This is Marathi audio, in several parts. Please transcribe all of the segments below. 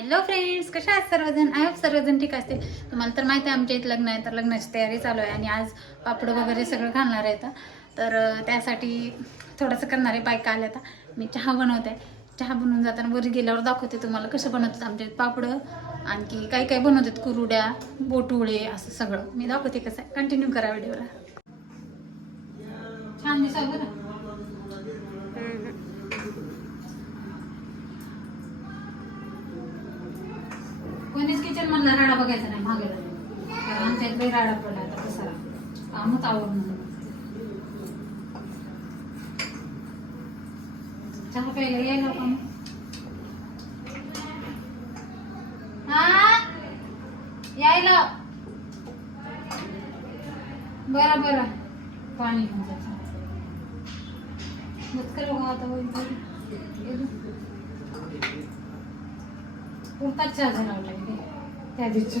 हॅलो फ्रेंड्स कशा आहेत सर्वजण? आय होप सर्वजण ठीक असतील. तुम्हाला तर माहिती आहे आमच्या इथं लग्न आहे तर लग्नाची तयारी चालू आहे आणि आज पापड वगैरे सगळं घालणार आहे तर त्यासाठी थोडंसं करणार आहे बायका आल्या आता. मी चहा बनवते. चहा बनवून जाताना वरी गेल्यावर दाखवते तुम्हाला कसं बनवतात आमच्या इथं पापडं. आणखी काही काही बनवतात कुरुड्या बोटुळे असं सगळं. मी दाखवते कसं आहे. कंटिन्यू करा व्हिडिओला. छान दिसा बरं. कारण राडा पडला आता कसारा कामच आवडून चहा प्यायला यायला पण हा? यायला. बरं बरं. पाणी घेऊन जायचं मुतकल बघा आता होईल पुरताच चहा झाला होता त्या दिवशी.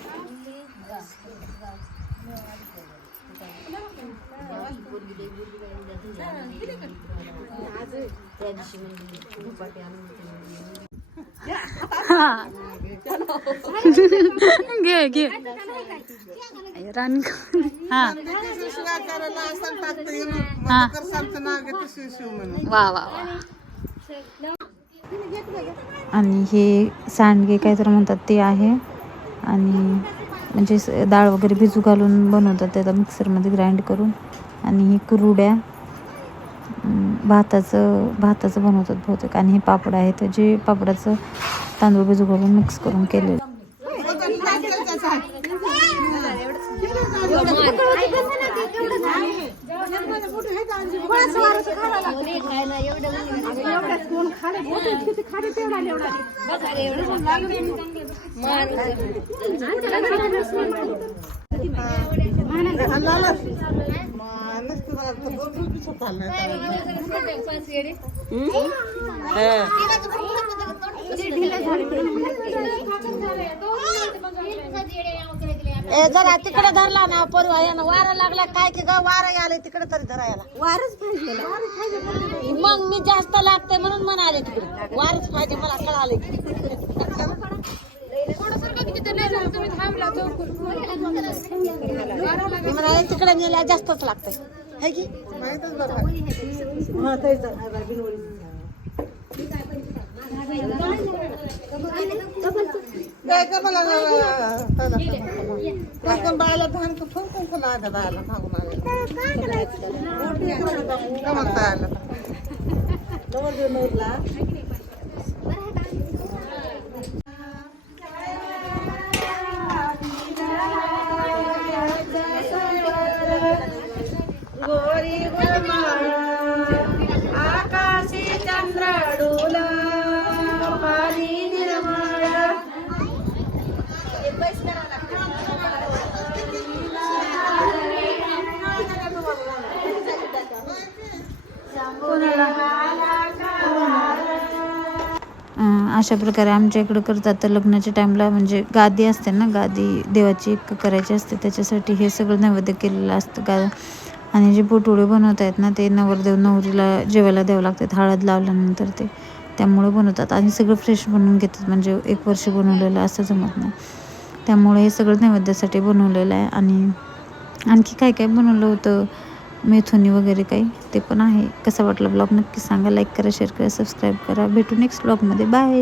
घे घे. हा. हा. वा वा वा. आणि हे सांडगे काहीतरी म्हणतात ते आहे. आणि म्हणजे डाळ वगैरे भिजू घालून बनवतात त्याला मिक्सरमध्ये ग्राइंड करून. आणि हे कुरुड्या. भाताचं भाताचं बनवतात बहुतेक. आणि हे पापड आहेत जे पापडाचं तांदूळ भिजू घालून मिक्स करून केले ए जरा तिकडे धरला ना परवा यानं वारा लागला काय की ग वारा आले तिकडे तरी धरायला. वारच पाहिजे मग मी जास्त लागते म्हणून म्हणाले तिकडे. वारच पाहिजे मला कळाले मी म्हणाले तिकडे नेल्या जास्तच लागते है की? हा, तेच. काय का मला कोण बायला धान फोन कोण आलं. बायला नवर देऊ नवरला. अशा प्रकारे आमच्या इकडं करतात. तर लग्नाच्या टाईमला म्हणजे गादी असते ना गादी देवाची एक करायची असते. त्याच्यासाठी हे सगळं नैवेद्य केलेलं असतं. गा आणि जे पोटोळे बनवत आहेत ना ते नवरदेव नवरीला जेवायला द्यावं लागतात. हळद लावल्यानंतर ते त्यामुळे बनवतात. आणि सगळं फ्रेश बनवून घेतात. म्हणजे एक वर्ष बनवलेलं असं जमत नाही. त्यामुळे हे सगळं नैवेद्यासाठी बनवलेलं आहे. आणि आणखी काय काय बनवलं होतं? मेथुनी वगैरे काही? ते पण आहे. कसा वाटला ब्लॉग नक्की सांगा. लाईक करा शेअर करा सबस्क्राईब करा. भेटू नेक्स्ट ब्लॉगमध्ये बाय